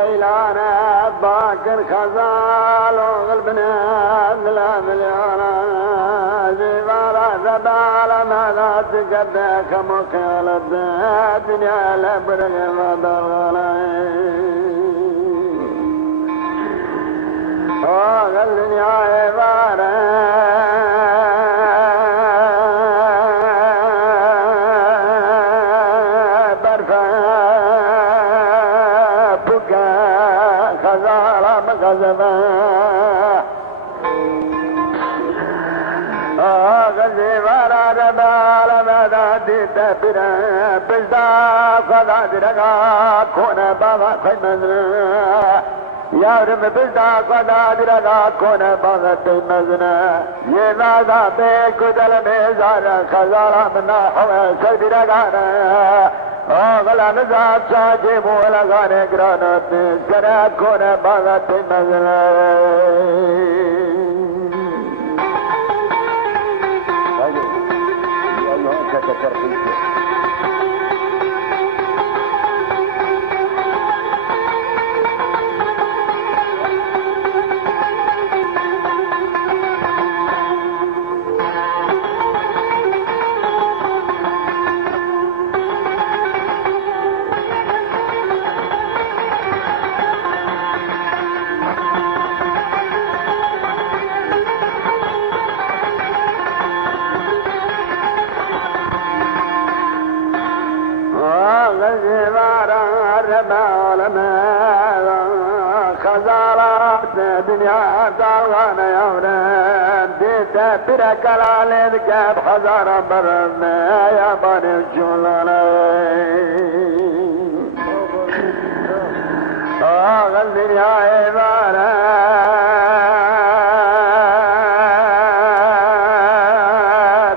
ليلانا باكر خزال وغلبنا لا مليانا زبالة زبالة ما لا تقدك مخالد الدنيا لبرق مدرغنا وغلني يا عبارة غزي ورا ربال مدد تبرا بلدا خدا درغا كون بابا خيمزنا يا رب بلدا خدا درغا كون بابا خيمزنا ينادا بكدل مزار خزارا منا هو سدرغانا غلا نزاد ساجي مولا غاني گرانت سرا كون بابا خيمزنا خزارات دنيا دارغانا يورن ديتا برك العليد كاب خزارة برنا يا بني الجولنا غلني يا عبارة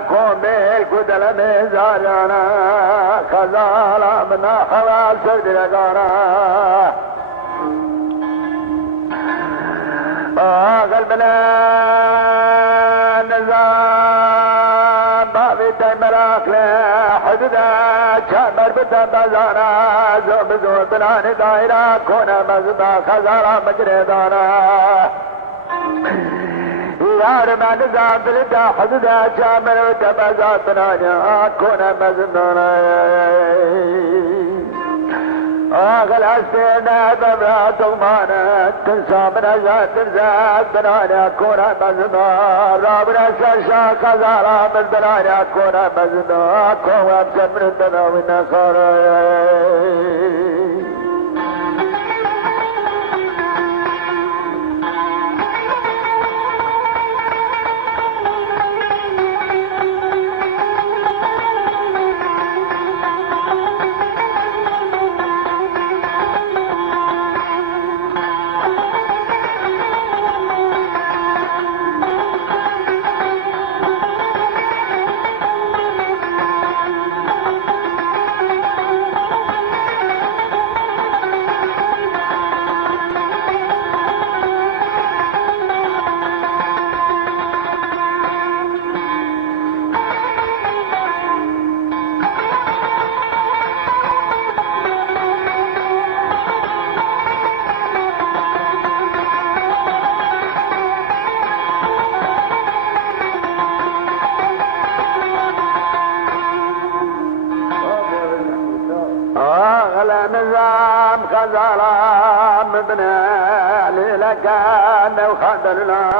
كومي كدل مزارنا خزارة منا خوال سدرقانا قلبنا نظام بابي تيمراك حدودا شامر بدا بزانا زوب زوب بناني دائرة كونا مزدا خزارا مجري دانا يار ما نظام بلدا حدودا شامر بدا بزاد بناني كونا مزدانا آخر حسينا ببرا تغمانا تنسى من أجاد تنزاد بناني أكونا مزنا رابنا سرشا خزارا من بناني أكونا مزنا أكونا بسر من الدناوين خارا نظام خزارا مبنى ليلك وخدرنا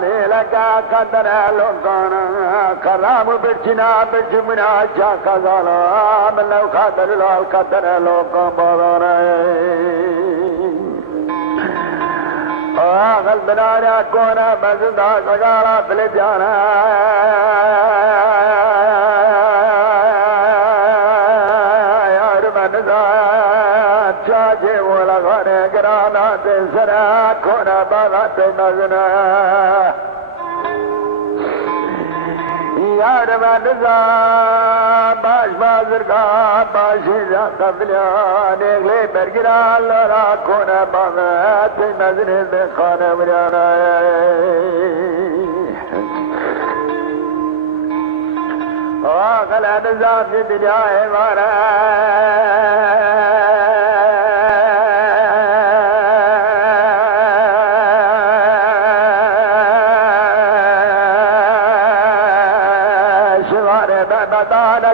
ليلك قدر لقانا كرام برجنا برجمنا جا خزارا من لو خدر لو قدر لقان بارا قلبنا يكون مزدا خزارا بلجانا چاچے وہ لگانے گرانا تے سرا کھونا بالا تے مزنا یار میں نظام باش بازر کا باشی جاتا بلیان اگلے برگرا لورا کھونا بالا تے مزنے دے خانے بلیانا آخلا نظام کی بجائے مارا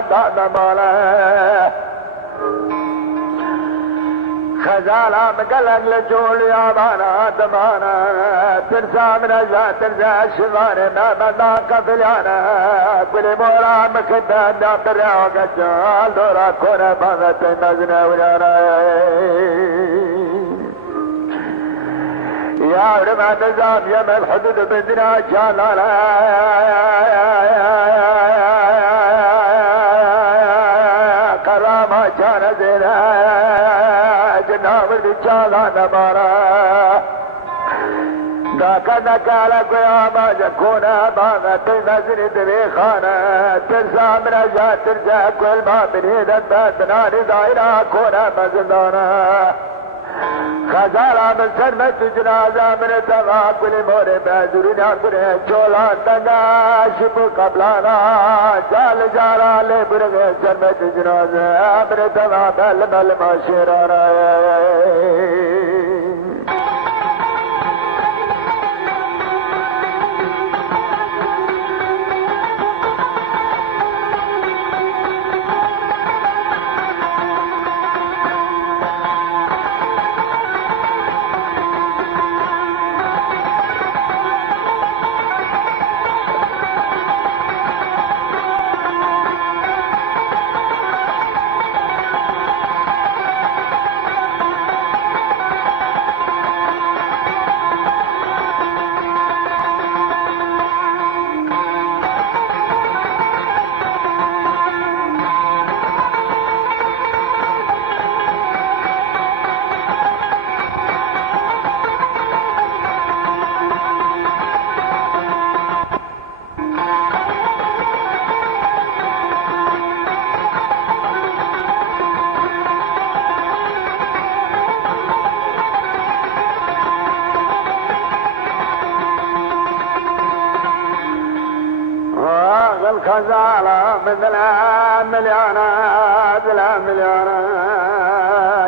داد ماله خزالة مقلق لجول يا بانا دمانا ترسى من أجا ترسى الشغار ما مذاق فلانا كل مورا مخدان دام دريا وقجال دورا كونا باغت مزنا ولانا يا رمى نظام يم الحدود بزنا جالالا كرامة جانا زينا جناب الرجال نبارا داكا نكالا قياما جكونا باغا تنزل دبي خانا ترسى من أجا ترسى كل ما بنيدا بادنا نزاينا كونا مزدانا خزالا من سرمت جنازة من تغا كل مور بازورنا كل چولا تنگا شب قبلانا جال جالا لبرغ سرمت جنازة من تغا بل بل ما شرانا الخزالة مثل مليانة مثل مليانة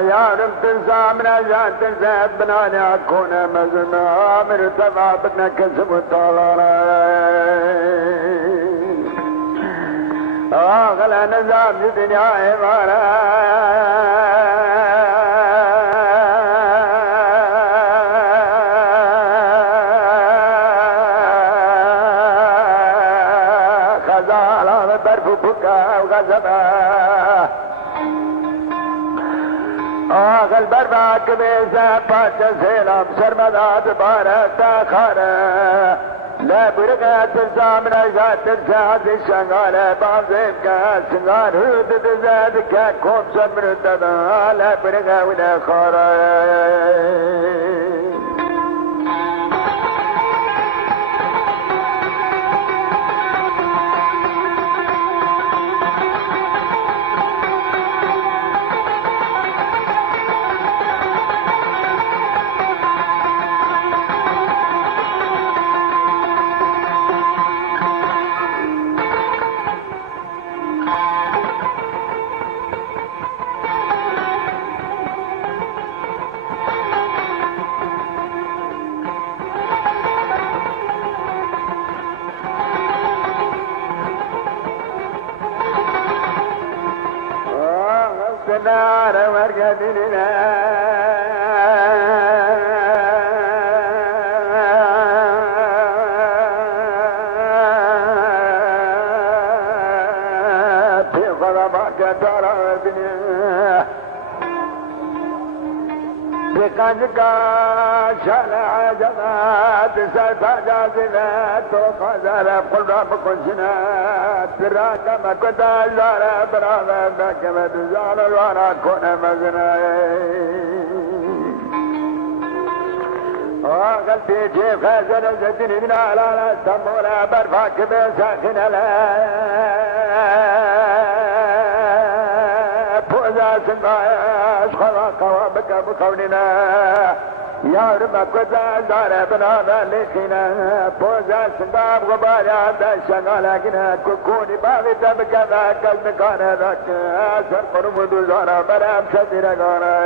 يا رب تنسى من أجل تنسى بناني أكون مزنا من ارتفع بدنا كسب الطلالة أغلى نظام الدنيا عبارة آخل برباك بيسا پاچا سيلام سرمدات بارتا خارا لا برقا ترسام نجا ترسا دي شنغالا بامزيب کا سنغار هود دزاد کا كوم سمر تدا لا برقا ولا خارا النار ورقدنا في غضبك ترى الدنيا بقدك شلع جماد سلطة جازلات وخزل قلب قسنات براك ما كنت أزار براغبك ما تزال الورى كون مزناي وقلبي جيب خزل زدني من على السمورة برفاك بساخن لا فوزا سنبايش خلاق وابك بقولنا يا رب كذا زار بنا ذلكنا فوزا سنباب غبار عند شغالكنا كوني باغي تبكى ذاك المكان ذاك سر قرمد زارا برام شدير غارا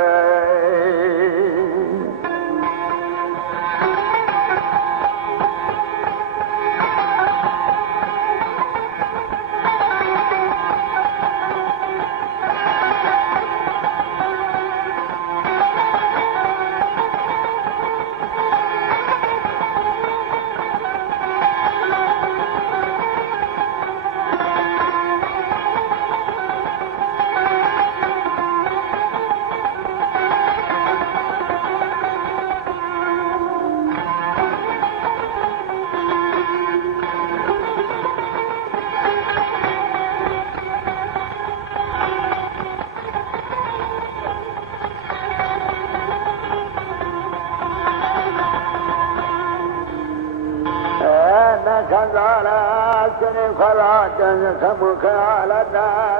خزالة سني خراك سمك على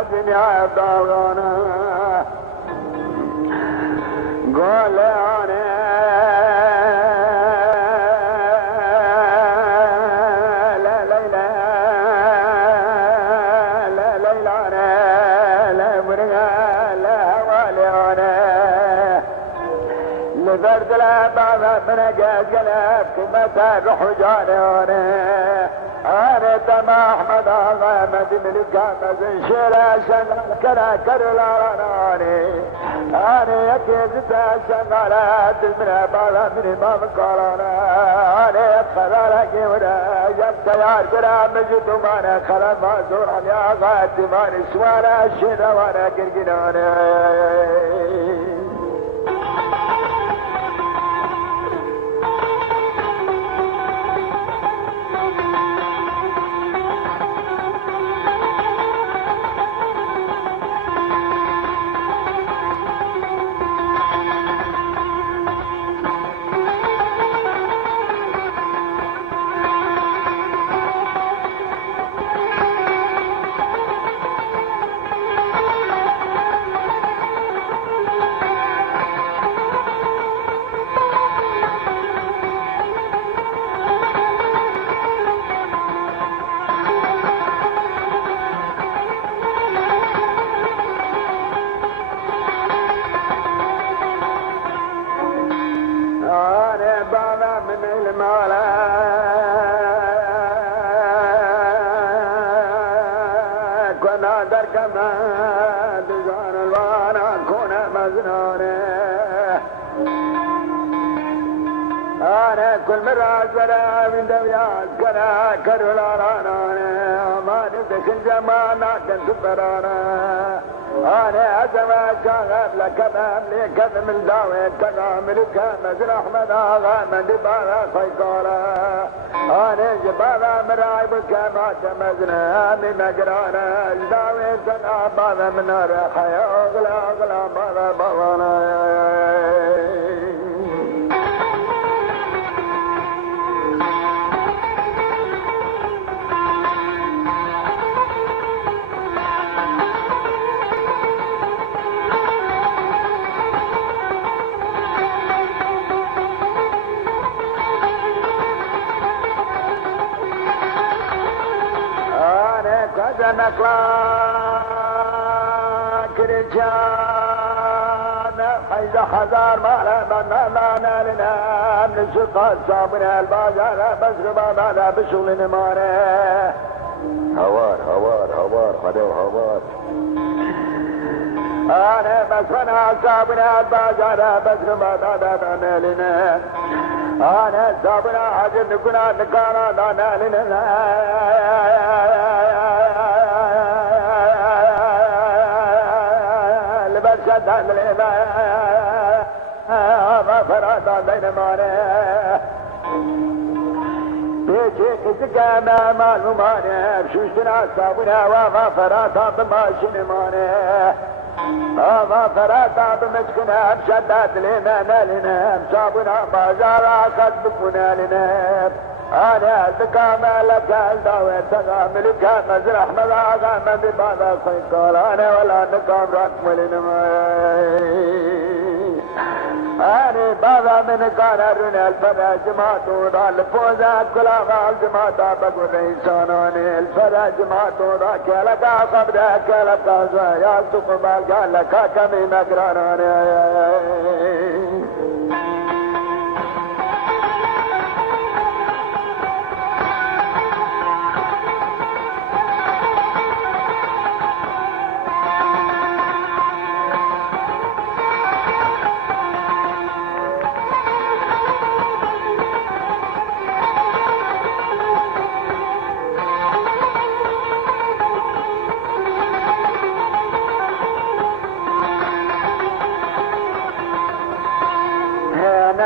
الدنيا ضاغنا قول انا لا لا لا لا لا لا لا برقا لا والي انا لبرد لا بابا من قلب كما تروح جاني انا تما احمد اغا مدين الكامز شيرا شغال كرا كرلاني انا يكيد شغالات من بابا من امام قرانا انا خلالك ولا جبت يا برا مجد وانا خلال ما زور يا غاتي ماني سوانا شيرا وانا قرقناني كل مرة زرع من دبيات كنا كرولانا ما نفسك الجماعة كنتبرانا أنا أزمة شغب لك بأملي كذب من داوي كغامل كمزر أحمد آغا من دبارا خيطارا أنا جبارا مرايب كما تمزنا من مقرانا داوي سنع بعض من رحيا أغلا أغلا بعض بغانا نقلا كرجان حيث حذار ما لنا من الشقاء صابنا البازار بس ربانا بشغل نماره هوار هوار هوار خدو هوار انا بس انا صابنا البازار بس ربانا لنا انا صابنا حاجة نكونا نكانا لنا ما فرada بين مانه بيجي كذا ما معلومانه بشوشنا صابنا وما فرada بماشين مانه ما فرada بمسكنا بشدات لنا لنا صابنا بازار قد بكنا لنا انا ذكا لك الدعوة تغاملك مزر احمد آغا من ببعض خيطال انا ولا نقام رقم لنما انا بابا من قررون الفرج ما توضع الفوزات كل اغال جماعة بقول انساناني الفرج ما توضع كلكا قبدا كلكا زوايا سقبال قال لك كمي مقراناني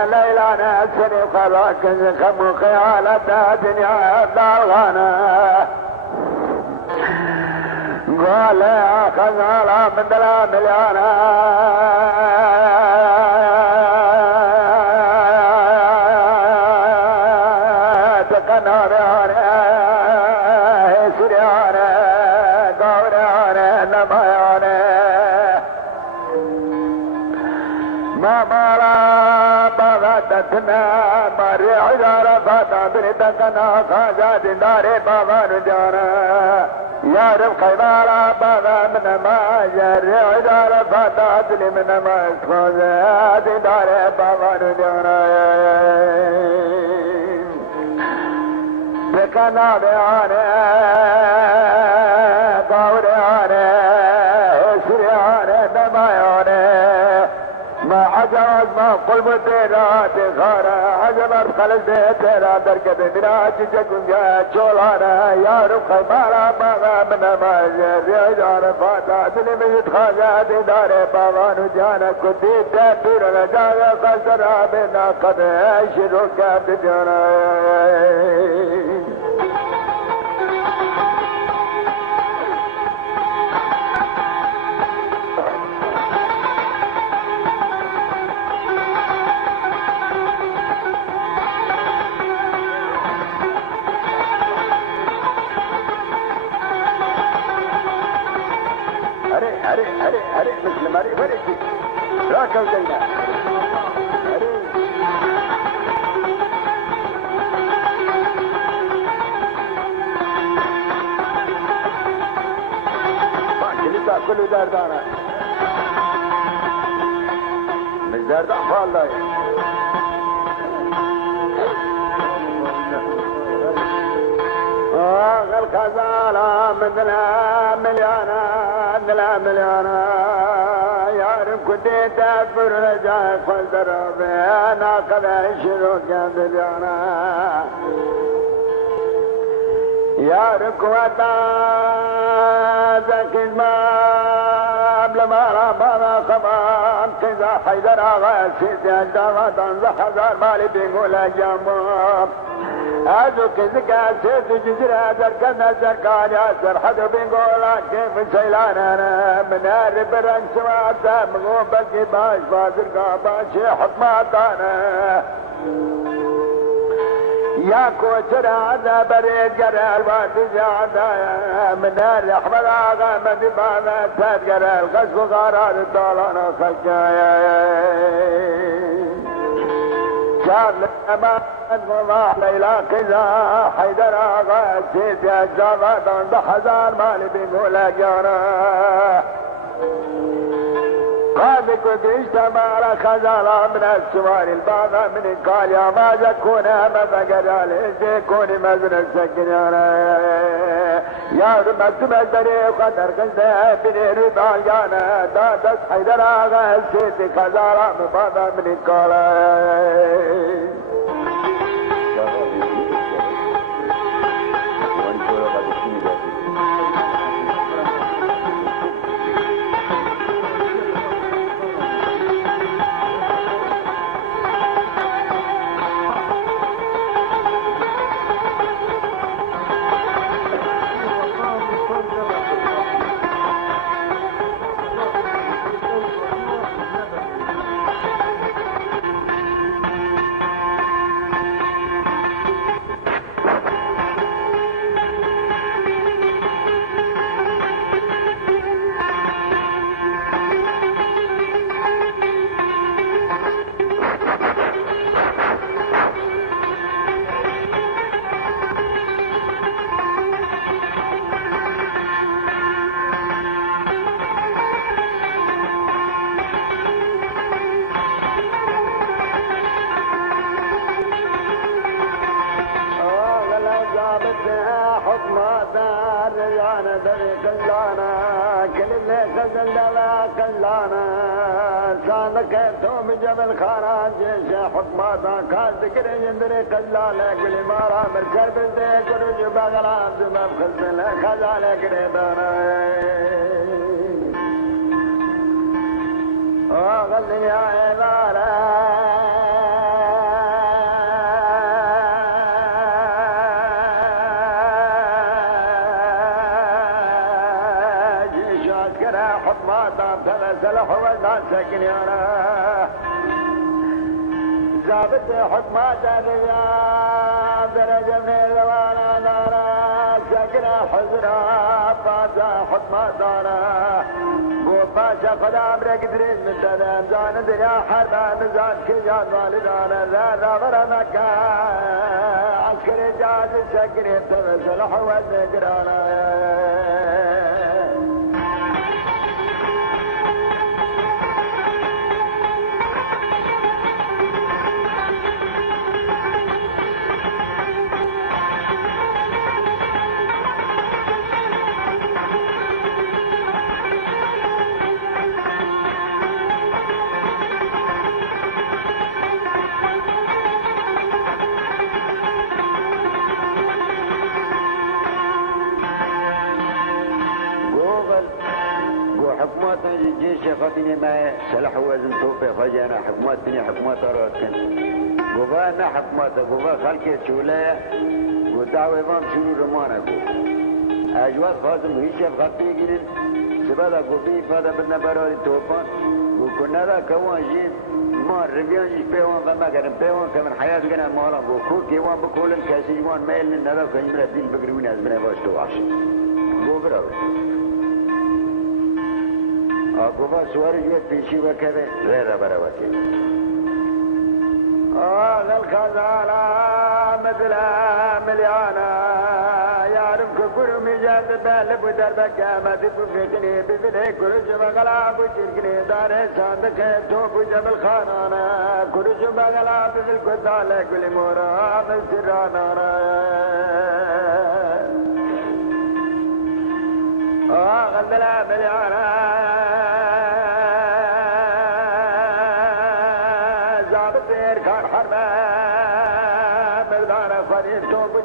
ليلى نسري خلاك خم خيالة دنيا دالغانا قال يا خزالة من دلا مليانا تقنى ما مارا بغتتنا ماري عذارة فاتا بردتنا خازات داري بابا رجانا يا رب خيبارا بابا من ما جري عذارة فاتا دلي من ما خازات داري بابا رجانا بكنا بيانا قوريانا سريانا دمايانا ما عجز ما قلب تیرا تخارا عجب خلص تیرا درکت میرا چجکن جا چولانا یا رب خیمارا باغا من ماجر ریجار فاتا دلی میت خاجا دیدار باغانو جانا کتی تیتور نجاگا قصرا بنا قد شروع کرد جانا अरे मुस्लिम अरे बड़े राखव जंगा अरे बाकी كل دردانه مش دردان والله الخزانة مثلا مليانة مثلا مليانة يا رب كنت تدبر رجاك فالدرب انا قد اشرك مليانة يا رب كواتا زكي الماب لما رمضان خبان كذا حيدر آغا سيدي الدغا تنزح هزار مالي بيقول جمع هذا كذا سيد جزيرة دركنا زرقان يا سرحد بنقولا كيف سيلان انا من هارب رنسواتا مغوب بكي باش بازر قاباشي حكماتانا يا كوتر هذا بريد جرى الوادي زعدا من هاري احمد آغا مدي بانا تاد جرى الغزو غارات الدولان خجايا شاب لما الله ليلى كذا حيدر آغا سيد يا جابات عند حزار مالي بيقول جانا قابك وتجتمع خزالة من السوار الباغة من قال يا ما زكونا ما بقرال يكوني مزن السكنانا يا رب مكتب الدريق قدر قلنا بني ربال جانا دادس حيدر آغا سيد خزالة من باغة من قال جبل خارج حكماتا كاز ذكر يندري قلالة كل مارا مركز بنتي كل جبال العبد ما بخزن خزالة كريدانا غلني يا عبارة جيشات كرا حكماتا تنزل حوالنا سكن يانا ثابت حكمات الرجال درجة من الوانا نارا سكر حزنا بازا حكمة دانا قو باشا قدام رقدرين متدام زان دريا حربا نزان كجان والدانا ذا برا مكا عسكري جاز سكري تبسلح والنقرانا حكومات الجيش خاطيني ما سلاح وزن توفي خجانا حكومات بني حكومات أرادكن قبانا حكومات قبا خلق شولايا ودعوة بام شنو رمانا قو أجواد خاصم هيشة خطي جنن سبادا قبي فادا بدنا براري توفان وكنا دا كوان جين ما ربيان جيش بيوان بما كرم بيوان كمن حياة كنا مالا قو خور كيوان بكولن كاسيوان ميلن ندا كنجمرا دين بقروين أزمنا باشتو عشي قو براوي آقوبا سواری جوید پیشی وکره غیر برا وکره آغا الخزانا مثل مليانا يعرف كفر مجاد بالب دربك ما تبفقني بفني كرج بغلا بجرقني دار صادق توب جبل خانانا كرج بغلا بذل كدال كل مورا بسرانا آغا مليانا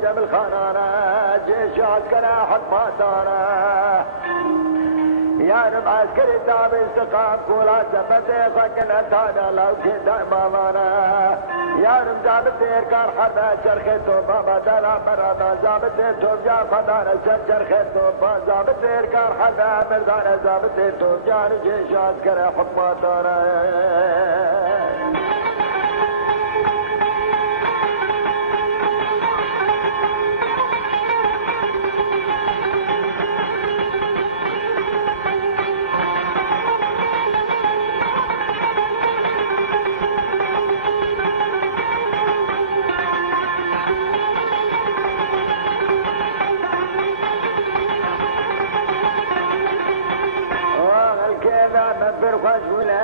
جبل خانانا جيش عسكرا حكمة دانا يا رب عسكري دام استقام كولا سبت خكنا تانا لو كنت مامانا يا رب زابط كان حربا شرخي توبا بدلا مرابا زابط توبجا فدانا شرخي توبا زابط كان حربا مردانا زابط توبجا جيش عسكرا حكمة دانا برخش ولاج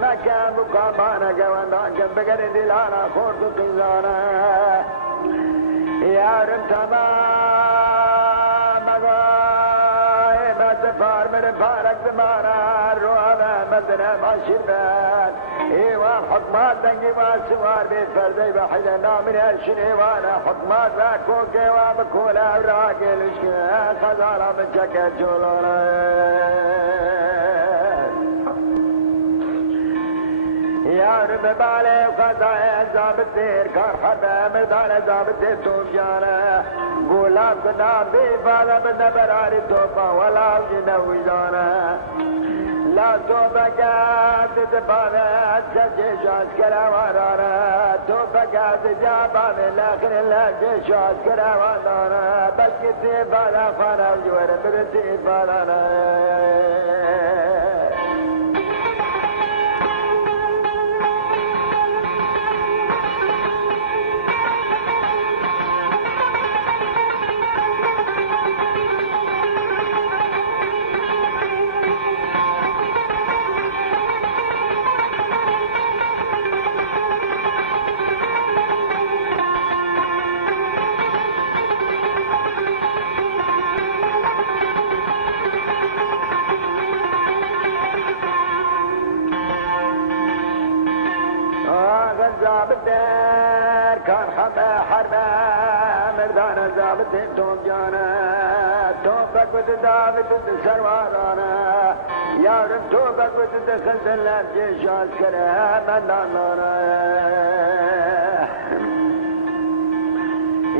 ما كان مقامانا قوانا كان بقرد دلانا خورت قزانا يا رب تمام مغاي ما تفار من فارق زمانا روابا مدنا معشبان ايوان حكمات دنجي واسوار بيت فردي بحيدنا من الشنيوانا حكمات باكو كيوا بكولا وراقل وشكا خزارة من شكا جولونا يا رب بالي وقضايا زابط دير كار حدا مردانا زابط دير توب جانا قولاب قدام بيفادا من براري توبا ولا وجنوي جانا لا توبا قاد دبابا سجيش عسكرا ورانا توبا قاد جابا من الاخر لا جيش عسكرا ورانا بس كتيب على فانا وجوار برتيب على زابط دار كان حبا حربا مردانا زابط توم جانا توبك وتدابت سروارانا يا رب توبك وتدخل دلال جيش عسكرا منانا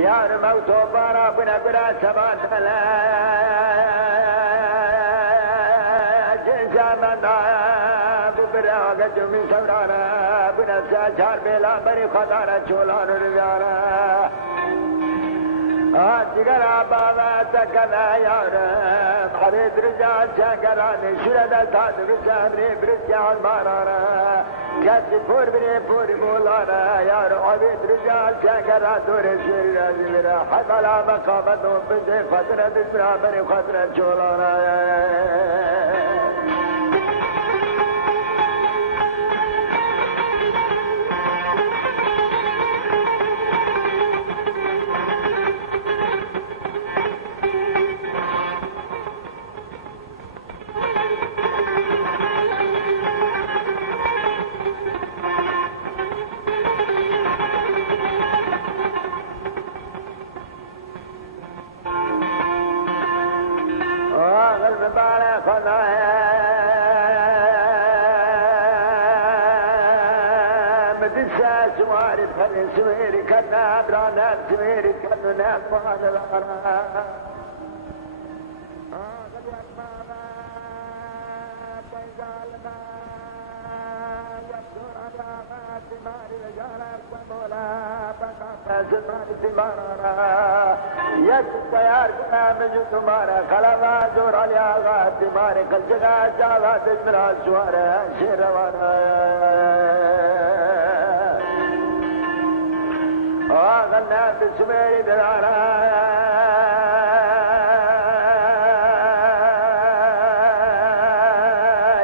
يا رب توبانا بنا بنا سبات ملا جيش منا براغ جمي سمرانا بنفسها جار بلا بري خطانا چولان رجانا جگرا بابا تکنا یارم حرید رجال چنگرانی شرده تاد رجامری برسیان بارانا کسی پور بری پوری مولانا یار عبید رجال چنگرا دور شری رازی میرا حبالا مقامتون بزی خطره بسرا بری خطره چولانا سواري فن سويري كنا برانا سويري كنا نفان الغرا قد يسمعنا بيزال ما يبصر على ثمار رجال مولا بقى ثمار ثمارنا يد تيار كنا من تمارا خلما زور على آغا ثمار كل جگہ جالا تسرا سوارا شیروانا غنى بسمير دلارا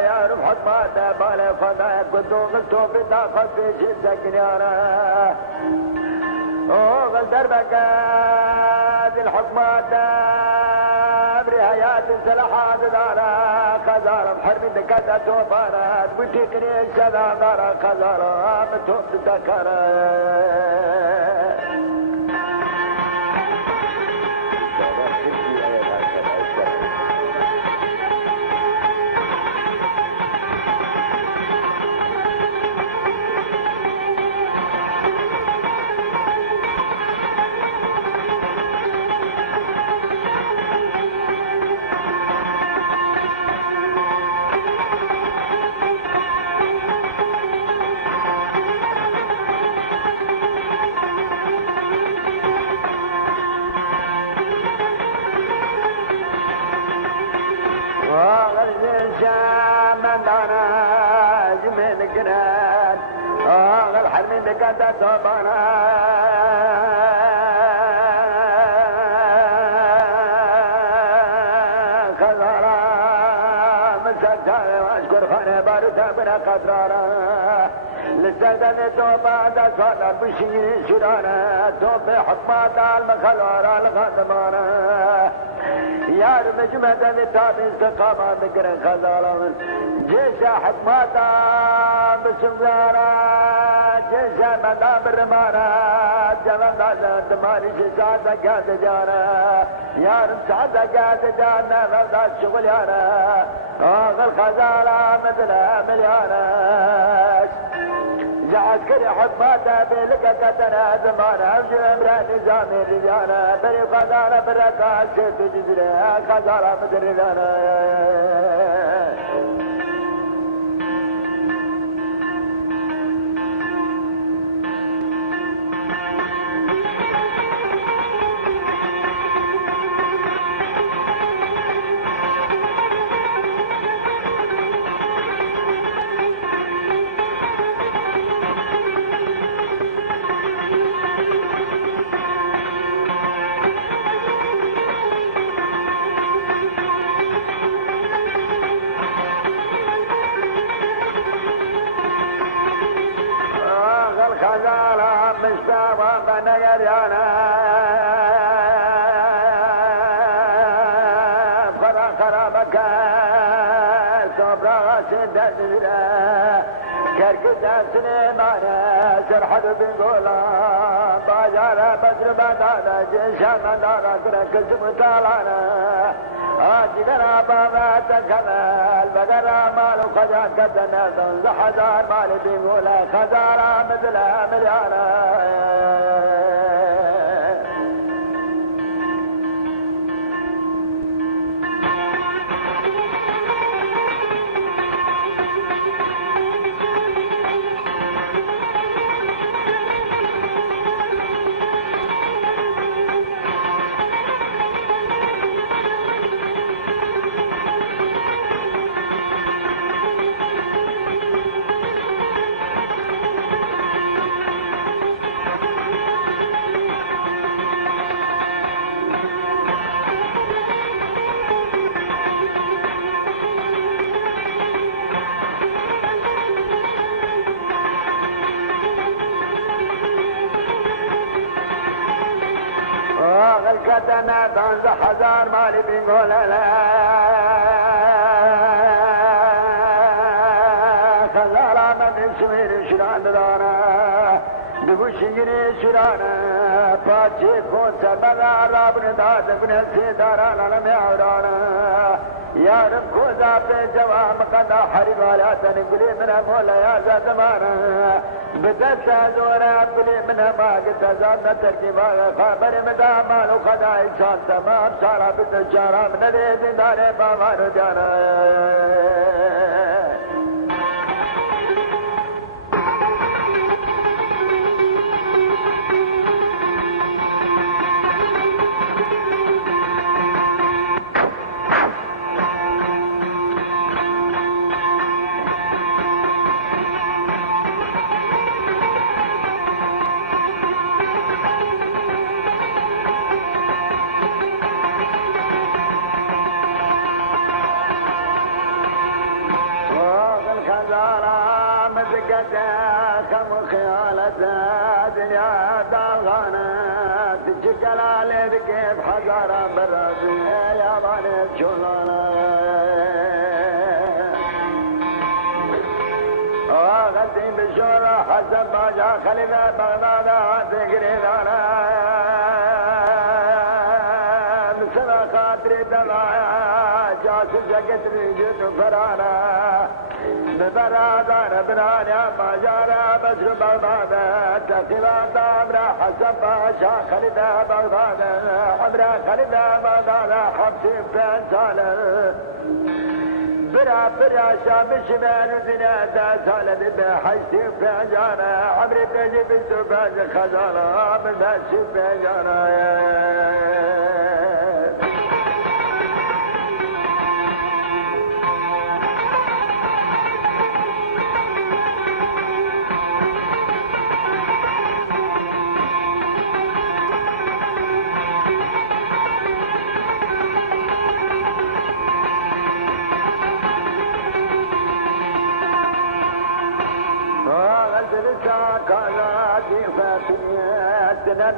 يا رب حطمات بالي فضايا قدو بطاقة في جدك نيارا غل دربك ذي الحكمات امري حياة سلحات دارا خزارة بحرب دكتا توفارات وتكري الشذا دارا خزارة بتوب تذكرا كذا صبرا خزارا مسجد واشكر خانه بارتا بنا قدرارا للزدن توبا دا صلاة بشي شرانا توبي حكمات المخلورا الخاتمانا يا رب جمعة التابي استقامة ذكر خزارا جيش حكماتا بسمزارا جيش مدام الرمارا جمال دازا تماري سعادة قاد جانا يا رب سعادة قاد جانا فردا الشغل يانا آخر خزارا مثل مليانا عسكري حكماتا بلك كتنا زمانا امشي امرأة نظامي رجانا بري خزارة بركات شد جزرها خزارة مثل رجانا خزارة مستوى نجريانا فرا خرابك صبرا سددرا كركدا سليمانا سرحد بنقولا باجارا بدر بدانا جيشانا دارا كرك زمتالانا جگرا بابا تکنا البقرا مالو خجا كدنا ذنز حزار مالي بيقولا خزارا مثل مليانا كتنا تنز حزار مالي بيقول لا خزارا من سوير شران دانا بوشيني شران پاچه خود سبنا رابن داد بن سيدارا لم يعرانا يا رب خوزا في جوام قد حرب ولا تنقلي من مولا يا زمانا بدست زورا بلي من ما قد زاد تركيبا خبر مدى مالو خدا انسان تمام سارا بتشارا من ذي دار بابا رجانا خم خيالة دنيا داغانا تجكل عليك كيف حزارة برازي يا مالك شولانا غدي بشورة حسب ما جاء خليفة بغداد تقريبانا مثل خاطري دمايا جاسس جقت رجل فرانا ببرادان بنانيا ما جارا بسر بغداد تقيبان دامرا حسب باشا خليدا بغداد عمرا خليدا بغداد حبسي فانسال برا برا شام شمال زنادا سالد بحجتي فانجانا عمري بيجي بنتو باز خزانا من باسي فانجانا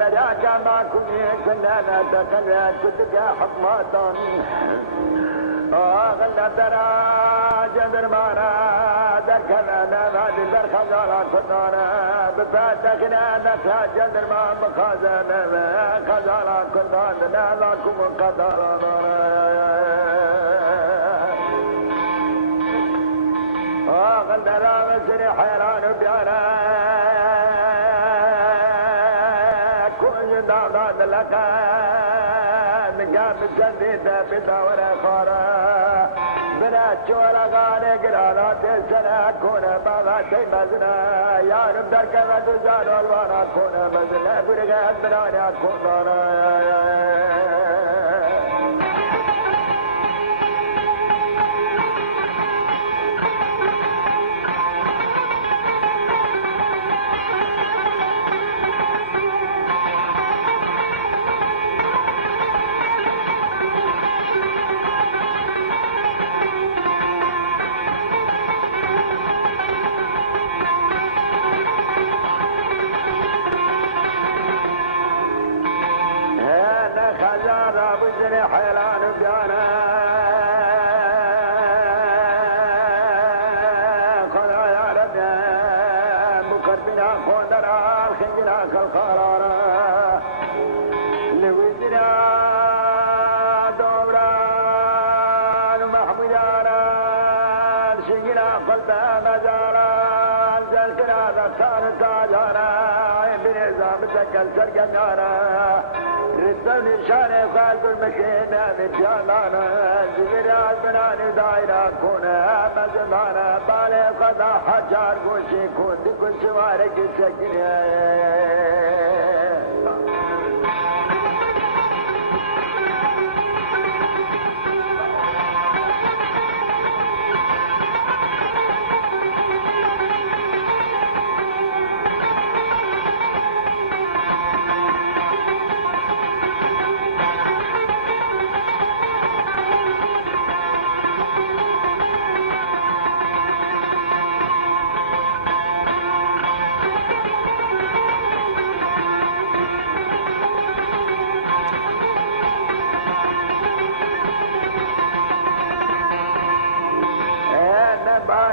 نراك ما كنا نتكلم كنت حكمة غلا ترى جدر مانا ذكرنا هذه الخزارة كنا بفاتحنا نخلا جدر ما مخازنا خزارة كنا لكم قدرنا غلا مسري حيران بيانا داد لك نقام الجديدة بدور خورا بلا شورا غالي قرارات السنة كون بابا تيمزنا يا رب درك مدزان والوانا كون مزنا برغان بنانا كون حيران بيانا خذا يا رب مقربنا خودنا خنجنا خلقارا لويدنا دوران محمودانا شنجنا قلبا مزارا زلكنا ذكار تاجانا بنظام تكل سرقنانا رسل شارع خالق المكينة من جامانا زبرات بناني دائرة كونا مزمانا بالي قضا حجار كوشي كنت كل سوارك سكنية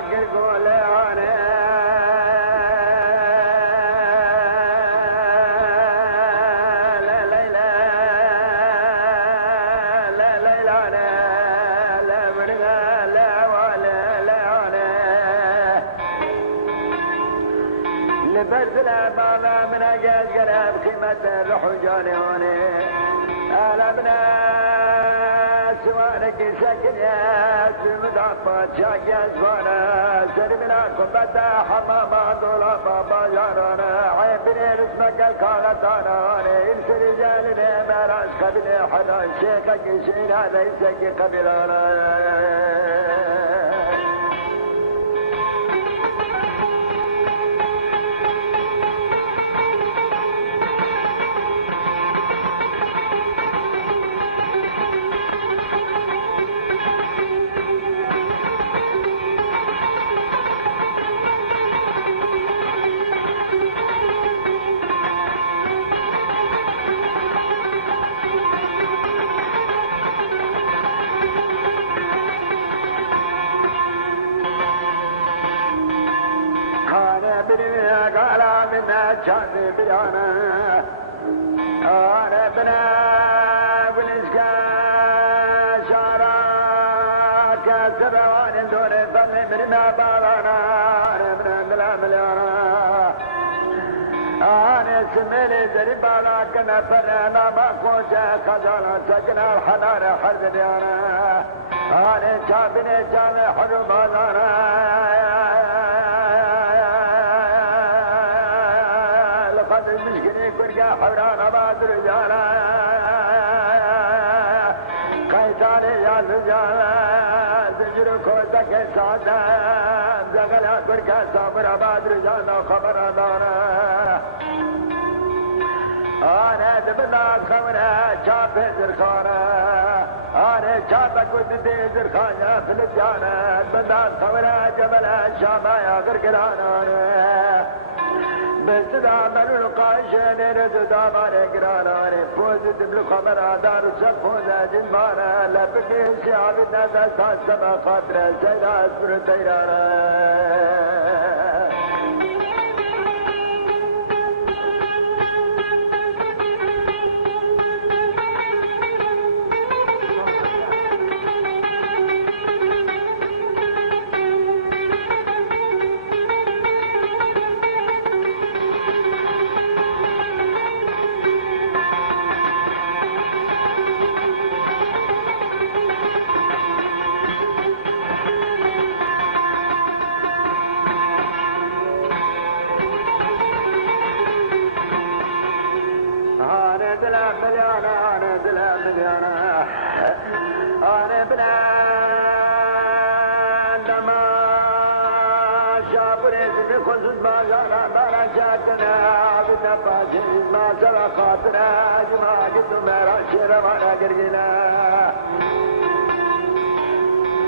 قول انا لا ليلى لا ليلى لا برغا لا ولا لا انا لبرد الامام من اجاز قلب قيمة الرحجاني انا بنات سوانك سكن يا سمدعبات شاكيز وانا سرمناكم بدا حماما دولا بابا جارانا عيبني رسمك الكالتانا انسى رجالنا براس قبل حدا شيخك شين هذا يسكي قبلانا قال منا جاني بيانا انا بنا بالاسكا شارع كسروان دور فضل من ما بالانا انا بنا بلا مليانا انا سميلي زربانا كنا فنانا ما كنت خزانا سكنا الحنان حرب ديانا انا شابني جامع حرب هذانا المسكين كرقا حورانا بعد رجالا قيتاني يا رجالا زجر كوزك سادا زغلا كرقا صبر بعد رجالا خبر دانا انا دبنا خبره شاب زرخانه انا شابك ودي زرخانه في الجانه دبنا خبره جبل شابا يا غرقرانا بس دامر القاشن رد دامر قراران فوز دبل خبر دار سفوز جنبانا لبكي شعب الناس سما خاطر سيدا اسبر تيرانا أنا بلا عندما شابريت بخصوص بازانا بلا شاكنا عبد فاجز ما سبا خاطرا جمع قد مرا شروانا قرقنا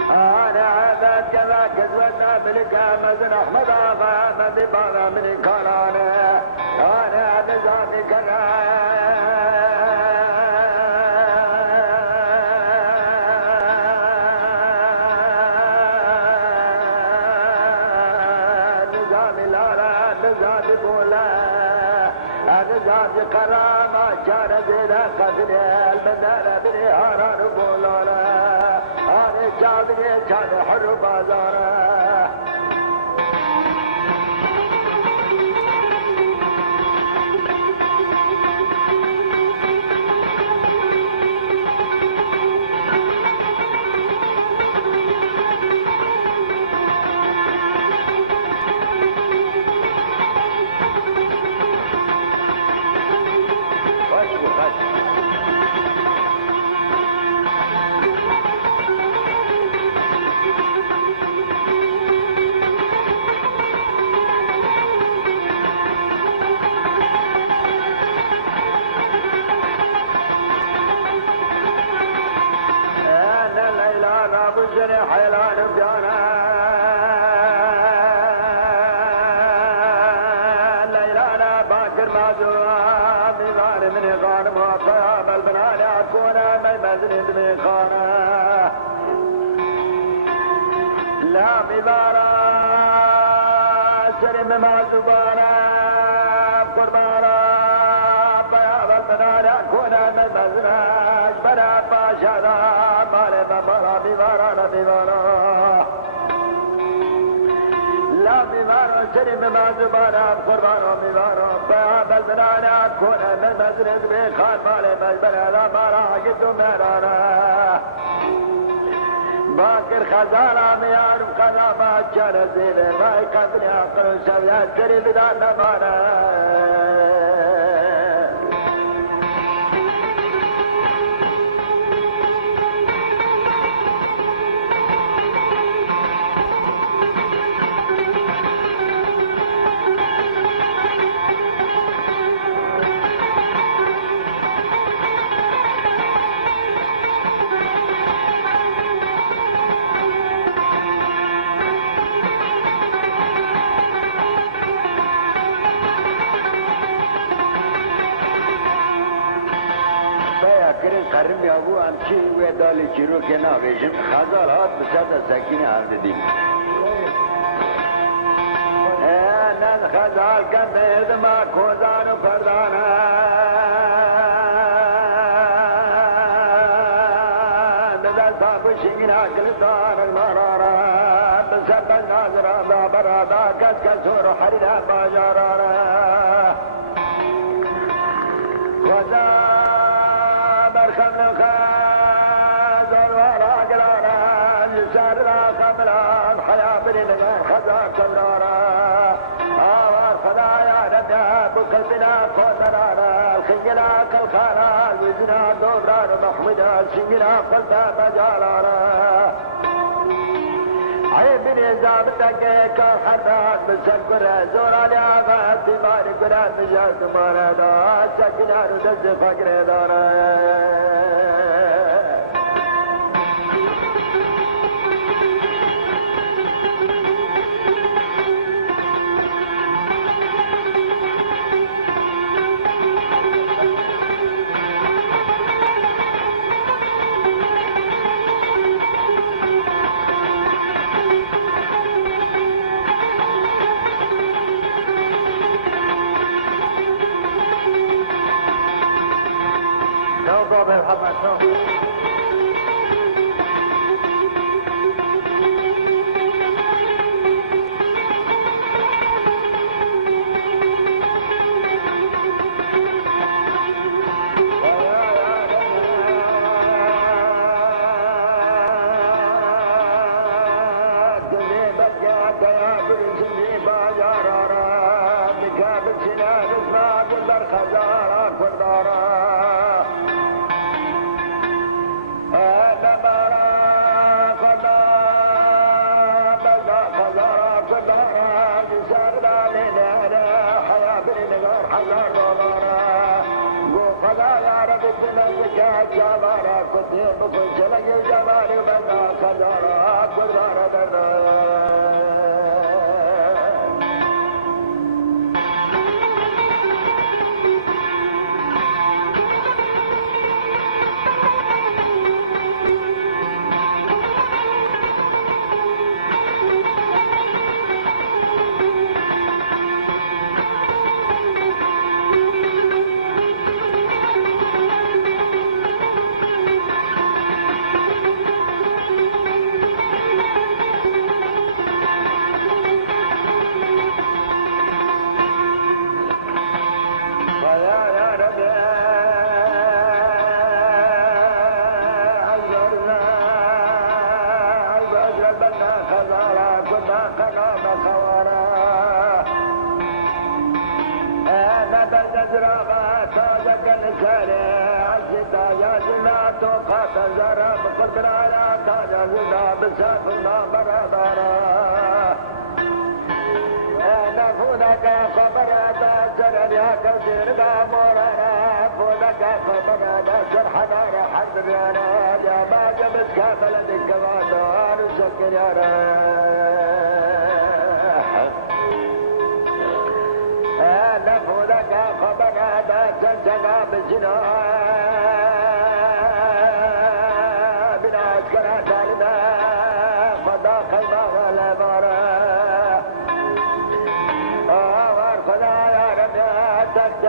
أنا عبد كذا كذبنا بلقى مزن أحمد آبا مدبارا من كارانا أنا نزامي كرانا زاد كرامة كان زيدا قدر المدار بني هاران بولانا أنا جابني كان حر بازارا بجري حيلان بجانا ليلانا باكر مازوها ميزان من غانم وقيام البنان عكونا ميمزن دمي خانا لا ميزانا مع زبانا قربانا بياض البنانا كونا من مزراج بنا باشانا مالي بابارا بيبارا بيبارا لا بيبارا شريم مع زبانا قربانا بيبارا بياض البنانا كونا من مزراج بيخان مالي بابارا بارا قدو مرانا باكر خزانة ميار وخلابات شرزيني ما يقدر يعقل سويات تري بدان نبانا خرم یا بو همچی و دالی چیرو که ناویشم خزال هات بسد سکینه حال دیم نن خزال کم برد ما کوزان و پردانه دل صاحب شنگین اکل دار المرارا بسد نازرا بابرا دا کس کسور حریدا باجارارا خدا برخم الخازر ورا قرانا يسار خمران حيا برينغان خزا كبرارا آوار خدايا نبيا بقلبنا قدرانا الخيلا كالخارا وزنا دوران محمدا سنجنا قلتا بجالارا عيب نزابتك كالحرات بسكر زوراني عباد دماري قرات مجاد مرادا سكنا ردز فقر دارا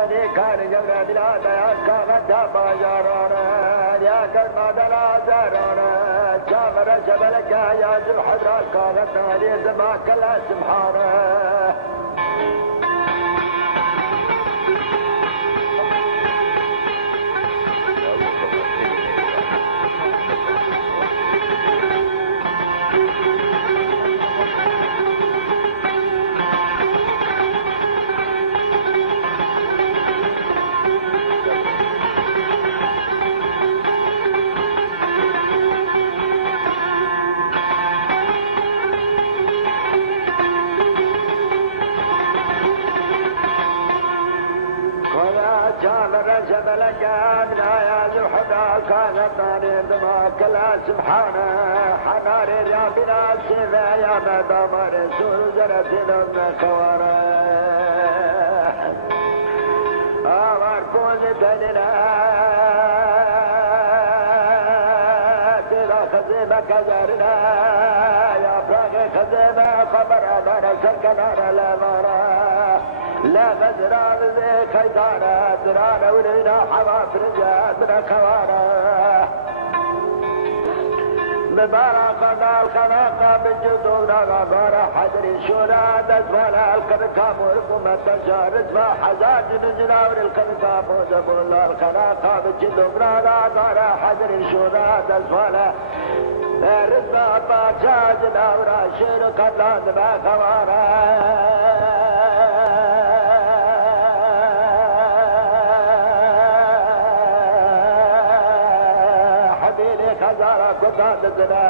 دي كان جبر بلاد يا كان باجرانا يا كان مدلا زرانا شامر شبلك يا ذو الحضرات كانت هذه زماك لا سبحانه رجب لك أبنا يا زحدا كانت ناري دماغ لا سبحانه حنار يا بنا سيدا يا مدام رسول زرسنا من خواره أمر كوز تدنا تلا خزيمة كزرنا يا فراغ خزيمة خبر أمانا سركنا لا مرا لا بدران ذي خيطانا دران ولينا حواف رجال من خوارا مبارا قنال خناقا من جدونا غبارا حدري شونا دزوالا الكبكام ورقومة ترجع رزبا حزاج نجناور الكبكام ودبولا الخناقا من جدونا غبارا حدري شونا دزوالا رزبا باجا جناورا شير قدان ما خوارا كتابتنا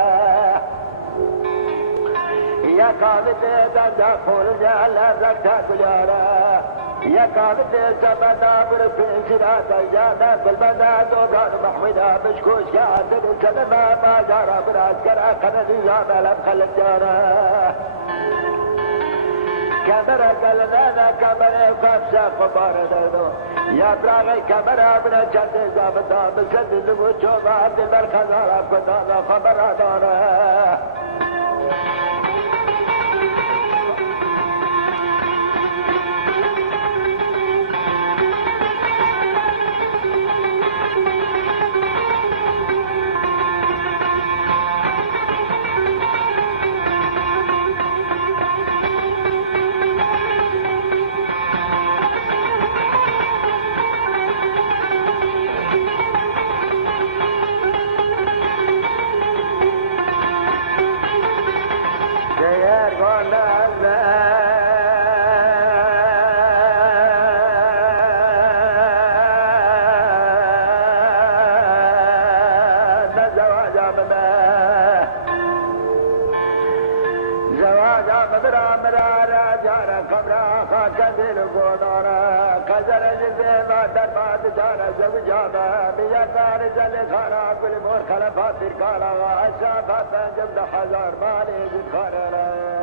يا كابت دادا فرجا لركتا تجارا يا كابت سبدا برفين سرات الجانا كل بدا دوغان محمدا مشكوش كاتب سلما ما جارا براس كرا كنا نظام لم خلق جارا كاميرا قلنا كاميرا وكبسة قبار دردو يا براغي كاميرا من جد زابطا مسد زبوچو بعد بالخزارة كتانا خبر دارا زوجانا بيدار جل خارا كل مور خلفات الكالا وعشا بابا جبد حزار مالي ذكرنا